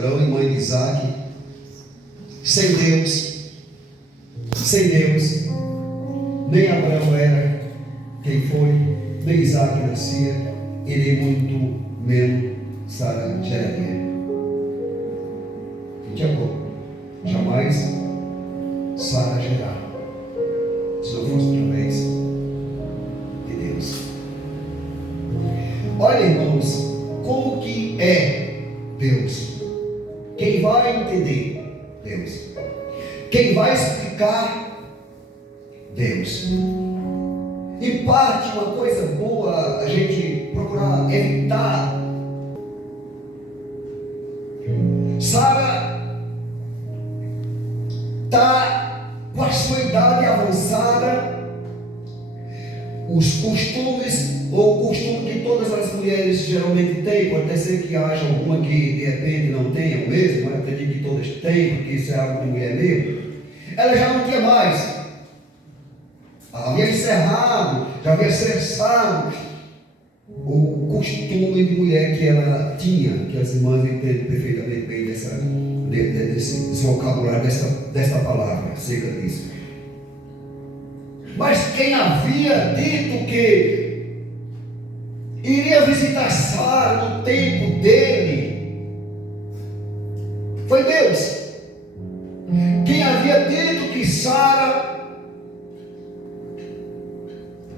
Abraão e mãe de Isaac. Sem Deus, nem Abraão era quem foi, nem Isaac nascia, e nem muito menos Sara geraria. E de acordo, jamais Sara gerará, se não fosse através de Deus. Olha, irmãos, como que é Deus? Quem vai entender Deus? Quem vai explicar Deus? Em parte, uma coisa boa a gente procurar evitar. Sara está com a sua idade avançada, os costumes, ou o costume que todas as mulheres geralmente têm, pode até ser que haja alguma que de repente não tenha mesmo, mas acredito que todas têm, porque isso é algo de mulher mesmo. Ela já não tinha mais, ela havia encerrado, já havia cessado o costume de mulher que ela tinha, que as irmãs entendem perfeitamente bem desse vocabulário, desta palavra, acerca disso. Mas quem havia dito que iria visitar Sara no tempo dele foi Deus. Quem havia dito que Sara,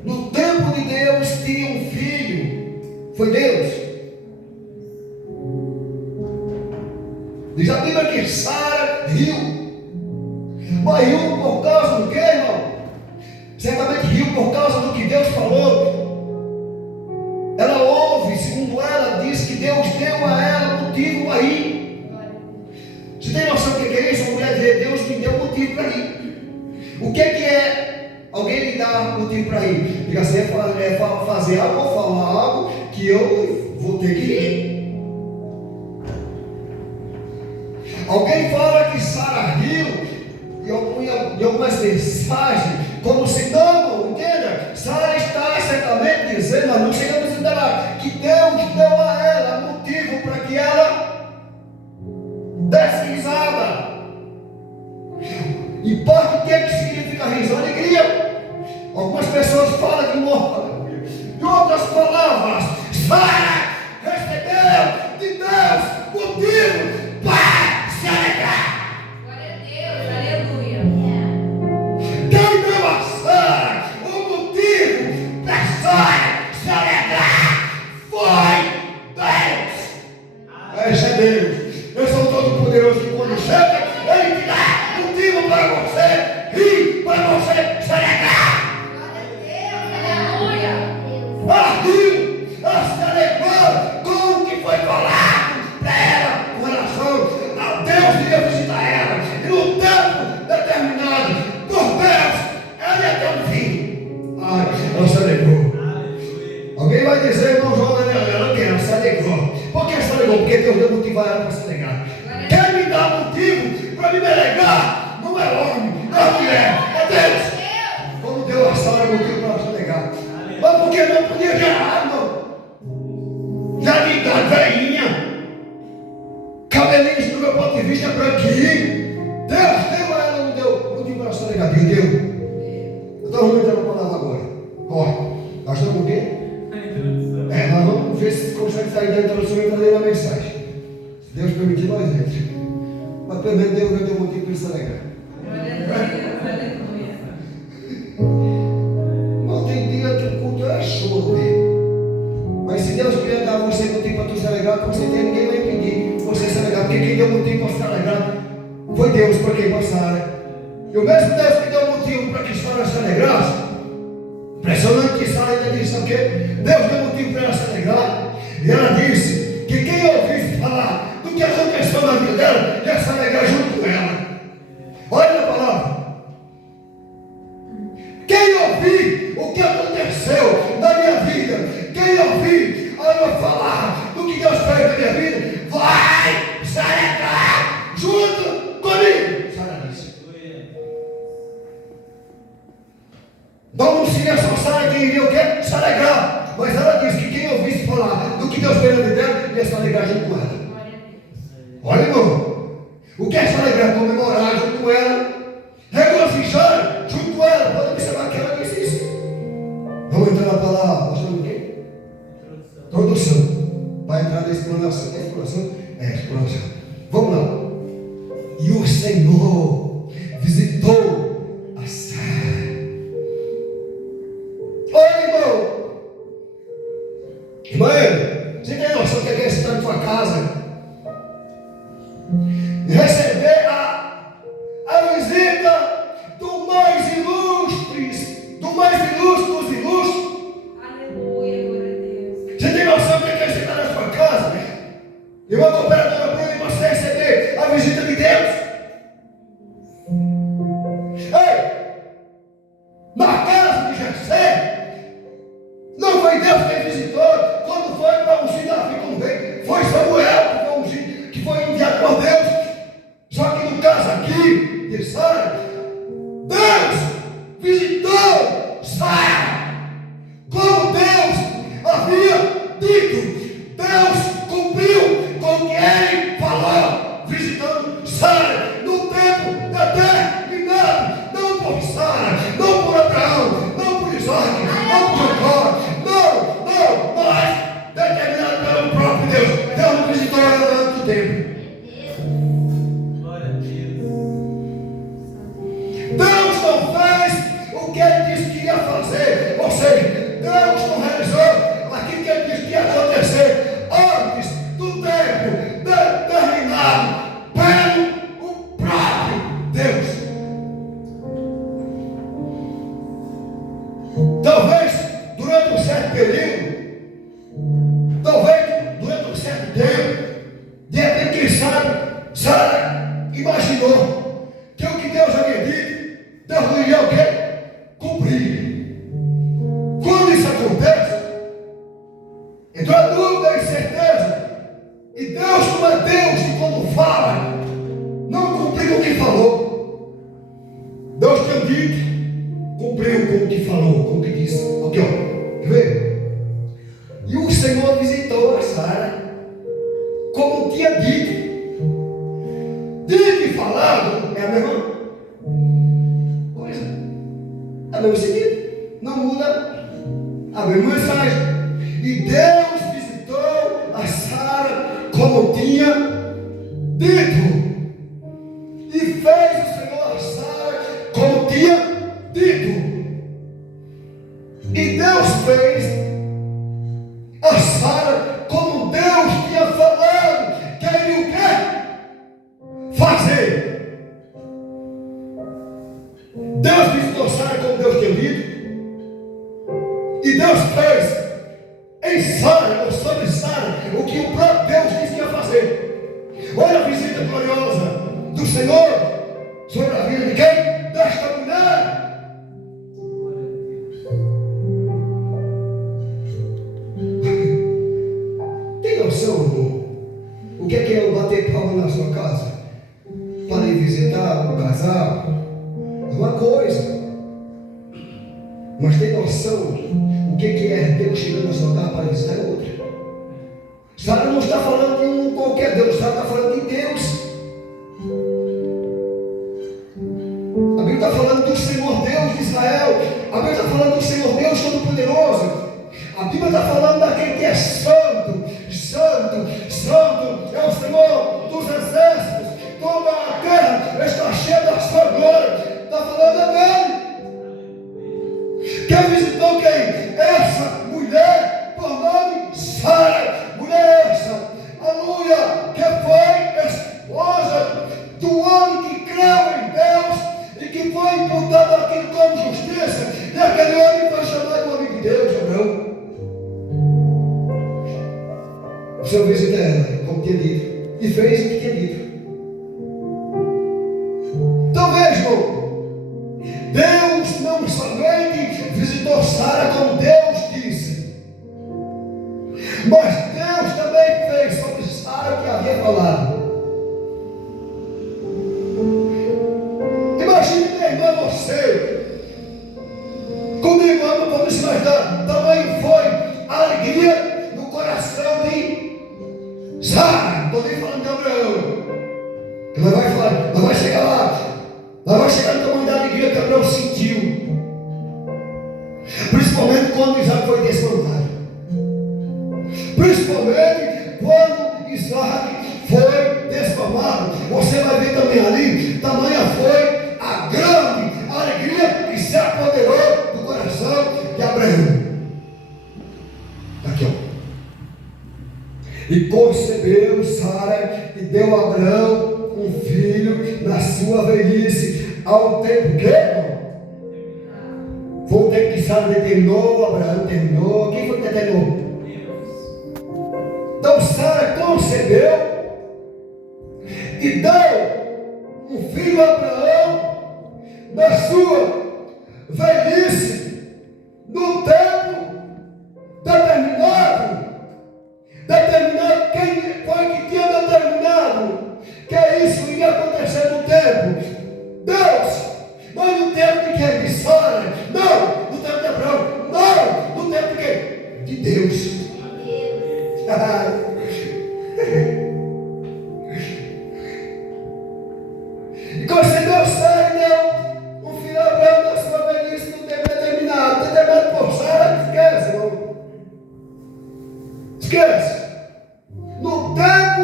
no tempo de Deus, teria um filho foi Deus. Diz a Bíblia que Sara riu. Mas riu por causa do que, irmão? Certamente riu por causa do que Deus falou. Ela ouve, segundo ela, diz que Deus deu a ela motivo para rir. Você tem noção do que é isso? A mulher dizer, Deus me deu motivo para rir. O que é alguém lhe dar motivo para rir? Diga assim, é fazer algo ou falar algo que eu vou ter que rir. Alguém fala que Sara riu em algumas mensagens, como se não, entenda? Sara está certamente dizendo, nós não chegamos a entender que Deus deu a ela motivo para que ela desse risada. E parte o que é que significa riso? Alegria. Algumas pessoas falam de morte. Em outras palavras, Sara recebeu de Deus motivo para se alegrar. Glória a Deus, aleluia. Quem deu a Sara o motivo para Sara se alegrar foi Deus. Esse é Deus. Eu sou todo poderoso que quando chega, Ele te dá motivo para você rir, para você se alegrar. Ela riu, ela se alegrou com o que foi falado para ela com relação a Deus iria visitar ela. E no tempo determinado por Deus, ela ia ter um filho. Ai, ela se alegrou. Alguém vai dizer, irmão João, ela se alegrou. Por que se alegrou? Porque Deus deu motivo a ela para se alegrar. Quem me dá motivo para me alegrar não é homem, não é mulher, é Deus. Como deu a Sara motivo para ela se alegrar. Mas porque não podia gerar, irmão? Já de idade velhinha, cabelinho do meu ponto de vista branquinho. Deus deu a ela, não deu motivo para ela se alegrar. Deus deu. Eu estou arrumando a palavra agora. Olha, nós estamos com o quê? Nós vamos ver se consegue sair da introdução e entrar na mensagem. Se Deus permitir, nós entramos. Mas pelo menos Deus não deu motivo para se alegrar. Não tem dia que o culto é show mesmo. Mas se Deus quer dar você motivo para tu se alegrar, com certeza ninguém vai impedir você se alegrar. Porque quem deu motivo para se alegrar foi Deus, para quem para Sara. E o mesmo Deus que deu motivo para que Sara se alegrasse. Impressionante que Sara ainda disse o quê? Deus deu motivo para ela se alegrar. E ela disse que quem ouvisse falar do que aconteceu na vida dela ia se alegrar junto com ela. Olha a palavra. Quem ouvir o que aconteceu na minha vida, quem ouvir eu falar do que Deus fez na minha vida, vai se alegrar junto comigo. Sara disse. Então não seria só Sara quem iria o quê? Se alegrar. Mas ela disse que quem ouvisse falar do que Deus fez na vida dela, ia se alegrar junto com ela. Olha, irmão. era comemorar junto com ela, regozijar junto com ela. Pode observar que ela disse isso. Vamos entrar na palavra, pastor, o quê? Introdução. Vai entrar na explanação. É exploração? É exploração. Vamos lá. E o Senhor visitou a Sara. Oi, irmão. Irmã, você tem noção que é estar em tua casa e receber a visita do mais ilustre dos ilustres? Aleluia, glória a Deus. Você tem noção que é estar na sua casa? E uma cooperadora Bruna, e você receber a visita de Deus? Ei! Na casa de Jessé, não foi Deus quem visitou. Quando foi para ungir Davi como rei, foi Samuel que foi ungido, que foi enviado por Deus. Só que no caso aqui de Sara, Deus visitou Sara, como Deus havia dito. Deus cumpriu com o que ele falou, visitando Sara no tempo determinado, não por Sara, não por Abraão, não por Isaac, não por Jacó, não, mas determinado pelo próprio Deus. Deus não visitou ela durante o tempo. Glória a Deus. Deus não fez o que ele disse que ia fazer, ou seja, Deus não realizou aquilo que ele disse que ia acontecer antes do tempo determinado pelo próprio Deus. Talvez durante um certo período, talvez durante um certo tempo, de repente, quem sabe, Sara imaginou que o que Deus havia dito, Deus não iria o quê? Cumprir. Quando isso acontece, entrou a dúvida e certeza. E Deus não é Deus que quando fala, não cumpriu o que falou. Deus tinha dito, cumpriu com o que falou, com o que disse. Aqui, ó, quer ver? E o Senhor visitou a Sara, como tinha dito. Dito e falado é a mesma coisa, é o mesmo sentido, não muda a mesma mensagem. E Deus visitou a Sara como tinha dito, e fez o Senhor a Sara como tinha dito. E Deus fez a Sara como Deus tinha falado que ele o quer fazer. Deus visitou Sara como Deus tinha dito, e Deus fez em Sara, ou sobre Sara, o que o próprio Deus disse que ia fazer. Olha a visita gloriosa do Senhor sobre a vida de quem? Desta mulher. Tem noção, irmão? O que é eu bater palma na sua casa para ir visitar o casal? É uma coisa. Mas tem noção o que é Deus chegando na sua casa para visitar é outra. Sara não está falando de um qualquer Deus, Sara está falando de Deus. A Bíblia está falando do Senhor Deus de Israel. A Bíblia está falando do Senhor Deus Todo-Poderoso. A Bíblia está falando daquele que é santo, santo, santo, é o Senhor dos exércitos. Toda a terra está cheia da sua glória. Está falando dele. Quem visitou quem? Essa mulher, por nome Sara, mulher essa, aleluia, que foi esposa do homem que creu em Deus e que foi imputado aquilo como justiça, e aquele homem foi chamado de homem de Deus, Abraão. O Senhor visita ela, como tinha dito, e fez o que tinha dito. Então veja, irmão, Deus não somente visitou Sara como Deus disse, mas Deus também fez sobre Sara o que havia falado. Imagine, minha irmã, você comigo, vamos imaginar, tamanho foi a alegria no coração de Sara. Não estou nem falando de Abraão, Mas vai chegar lá. Mas vai chegar no tamanho da alegria que Abraão sentiu. Principalmente quando Isaac foi desmamado. Principalmente quando Isaac foi desmamado. Você vai ver também ali, tamanha foi a grande alegria que se apoderou do coração de Abraão. Aqui, ó. E concebeu Sara e deu a Abraão um filho na sua velhice, ao tempo que, irmão? Foi o tempo que Sara determinou, Abraão terminou. Quem foi que determinou? Então Sara concebeu e deu um filho a Abraão na sua velhice, no tempo determinado. Quem foi que tinha determinado que isso iria acontecer no tempo? Deus. Mas no tempo de quem? De Sara? Não. No tempo de Abraão? Não. No tempo de quem? De Deus. E concedeu Sara e deu um filho a Abraão na sua velhice no tempo determinado. Determinado por Sara, esquece, irmão. Esquece. No tempo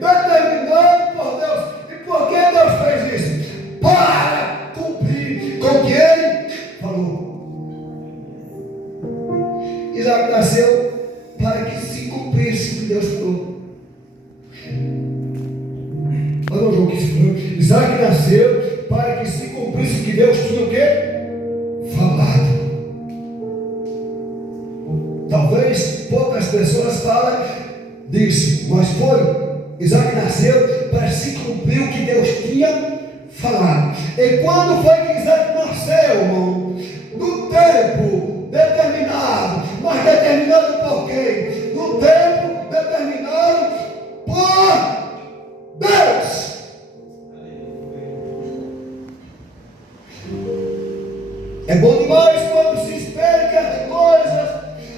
determinado por Deus. E por que Deus fez isso? Para cumprir com o que Ele falou. Isaac nasceu para que se cumprisse o que Deus falou. Olha o jogo que se falou. Isaac nasceu para que se cumprisse o que Deus tinha o quê? Falado. Talvez poucas pessoas falem disso, mas foi. Isaac nasceu para se cumprir o que Deus tinha falado. E quando foi que Isaac nasceu, irmão? No tempo determinado. Mas determinado por quem? No tempo determinado por Deus. É bom demais quando se espera que as coisas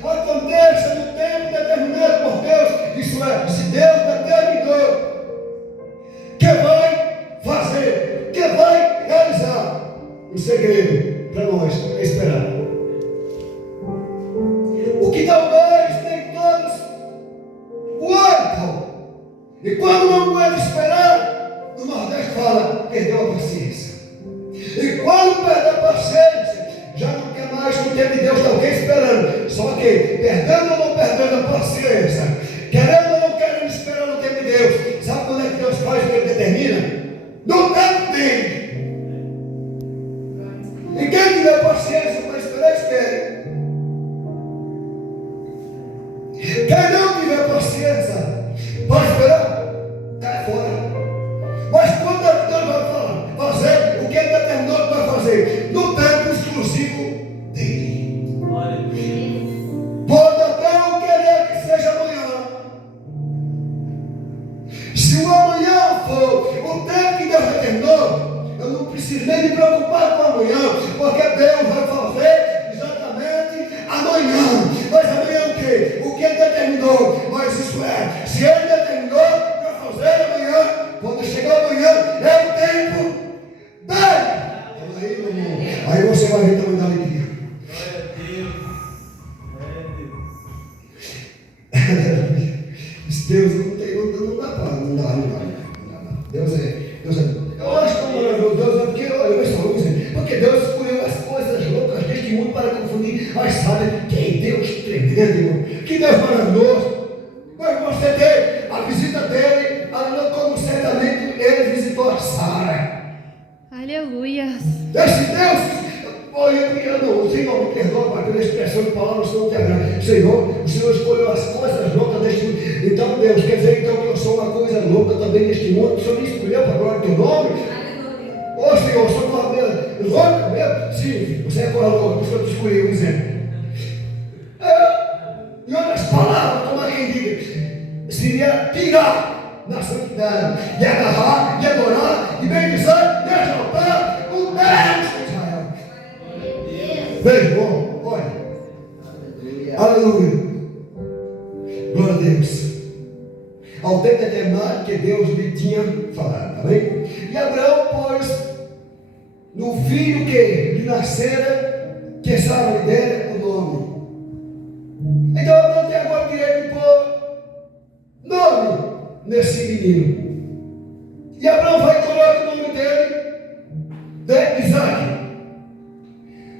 aconteçam no tempo determinado por Deus. Isso é, se Deus determinou que vai fazer, que vai realizar. O segredo para nós é esperar. O que talvez nem todos aguentam. E quando não aguenta esperar, no Nordeste fala, perdeu a paciência. E quando perde a paciência, já não quer mais que o tempo de Deus está alguém esperando. Só que, perdendo ou não perdendo a paciência, querendo ou não querendo esperar no tempo de Deus, sabe quando é que Deus faz o que Ele determina? No tempo dele. E quem tiver paciência para esperar, espere. Quem não tiver paciência para esperar, cai fora. Mas quando é que Deus vai fazer o que Ele determinou que vai fazer? No tempo exclusivo dele. Pode até não querer que seja amanhã. Se o amanhã for o tempo que Deus determinou, eu não preciso nem me preocupar com amanhã, porque Deus vai fazer exatamente amanhã. Mas amanhã o quê? O que Ele determinou. Mas isso é, se Ele determinou para fazer amanhã, quando chegar amanhã, é o tempo dele. Aí você vai ver também da alegria. Deus não tem, não dá para, não dá. Deus é. Eu acho que é maravilhoso. Deus é porque, olha, eu estou dizendo, porque Deus escolheu as coisas loucas deste mundo para confundir as sábias. Que Deus tremendo, irmão. Que Deus maravilhoso. Mas você tem a visita dele, como certamente ele visitou a Sara. Aleluia. Esse Deus. Olha, o Senhor me perdoa para aquela expressão de palavras que não te agrada. O Senhor escolheu as coisas loucas deste mundo. Então, Deus, quer dizer então que eu sou uma coisa louca também neste mundo. O Senhor me escolheu para a glória do teu nome. Ô Senhor, eu sou uma louca mesmo? Sim, você é coisa louca, o Senhor te escolheu, dizendo. Em outras palavras, como alguém diga, seria tirar na santidade, de agarrar, de adorar, de bendizer, de exaltar o Deus. Veja, irmão, olha. Aleluia. Glória a Deus. Ao tempo determinado que Deus lhe tinha tinha falado, tá bem? E Abraão pôs no filho que lhe nascera, que Sara lhe dera, o nome. Então Abraão tem agora o direito de pôr nome nesse menino. E Abraão vai e coloca o nome dele de Isaac.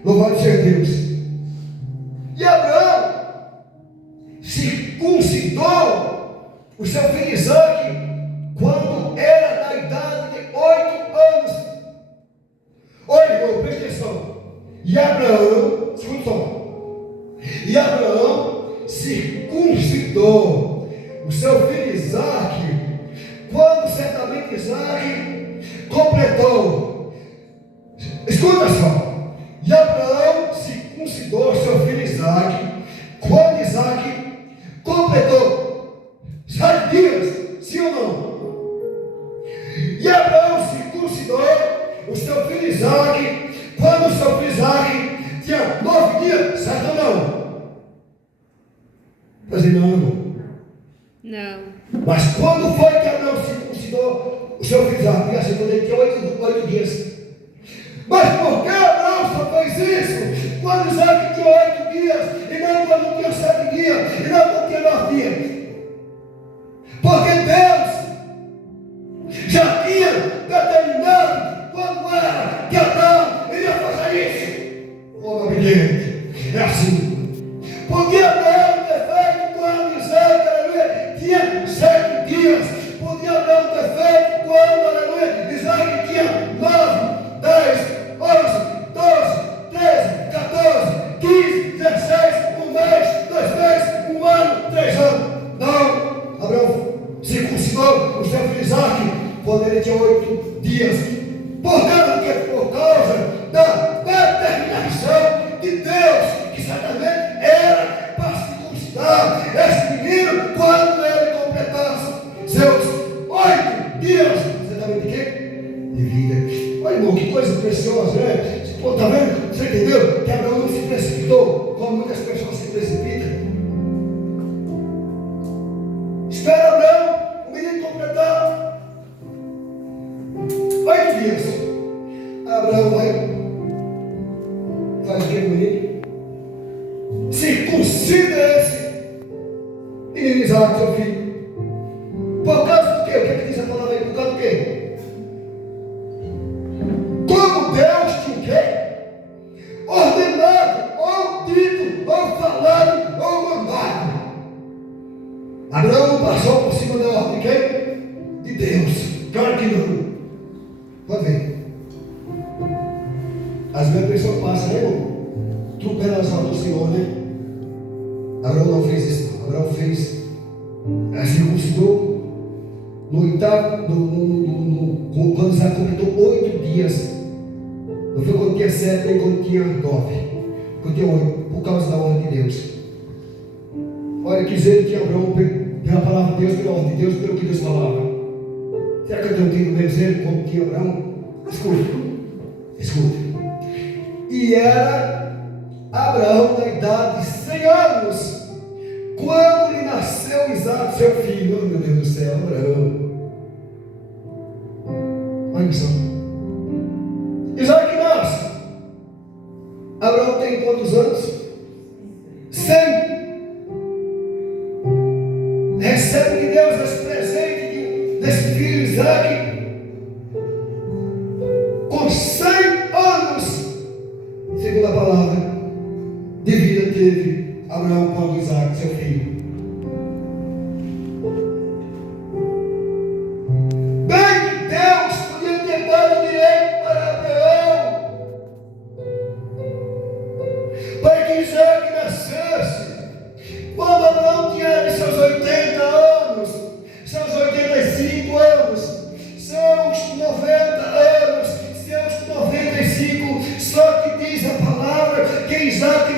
Louvado seja Deus. E Abraão circuncidou o seu filho Isaac quando era da idade de 8 anos. Olha, irmão, presta atenção. E Abraão, escuta só. E Abraão circuncidou o seu filho Isaac quando certamente Isaac completou. Escuta só. E Abraão circuncidou seu filho Isaac quando Isaac completou 7 dias, sim ou não? E Abraão circuncidou o seu filho Isaac quando o seu filho Isaac tinha 9 dias, certo ou não? Mas não, irmão. Não. Mas quando foi que Abraão circuncidou o seu filho Isaac? Porque assim, quando ele tinha 8 dias. Mas por que Abraão só fez isso quando Isaac tinha 8 dias e não quando tinha 7 dias e não quando tinha 9 dias? Porque Deus já tinha determinado quando era que Abraão iria fazer isso. Oh, meu bilhete, é assim. Porque Abraão ter feito quando Isaac, aleluia, tinha 7 dias. Porque Abraão ter feito quando, aleluia, Isaac tinha 9, 10, 11, 12, 13, 14, 15, 16, um mês, 2 meses, 1 ano, 3 anos. Não, Abraão circuncidou o seu filho Isaac quando ele tinha 8 dias. Portanto, por causa da determinação de Deus, que certamente era para circuncidar esse menino quando ele completasse seus 8 dias. Certamente de quê? De vida. Olha, irmão, que coisa preciosa, né? Está vendo? Você entendeu? Que Abraão não se precipitou, como muitas pessoas se precipitam. Espera Abraão, o menino completar 8 dias. Abraão faz o que, menino? Circuncida esse menino Isaac, seu filho. Por causa do quê? O que é que diz a palavra aí? Por causa do quê? Como Deus tinha o quê? Ordenado, ou dito, ou falado, ou mandado. Abraão não passou por cima da ordem de quem? De Deus. Claro que não. Pode ver. Às vezes a pessoa passa, né, irmão? Tu pelas ordens do Senhor, né? Abraão não fez isso, não. Abraão fez. Circuncidou no oitavo, quando Isaac completou 8 dias. Não foi quando tinha 7, nem quando tinha 9. Quando tinha 8, por causa da ordem de Deus. Olha, que zelo que Abraão, pela palavra de Deus, pela ordem de Deus, pelo que Deus falava. Será que eu tenho tido o mesmo zelo como tinha Abraão? Escuta. E era Abraão da idade de 100 anos, quando lhe nasceu Isaac, seu filho. Oh, meu Deus do céu, Abraão. Olha só. Isaac nasce. Abraão tem quantos anos? 100. Recebe de Deus esse presente desse filho Isaac. Com 100 anos, segundo a palavra, de vida teve Abraão quando Isaac, seu filho. Bem que Deus podia ter dado direito para Abraão, para que Isaac nascesse, quando Abraão tinha seus 80 anos, seus 85 anos, seus 90 anos, seus 95, só que diz a palavra que Isaac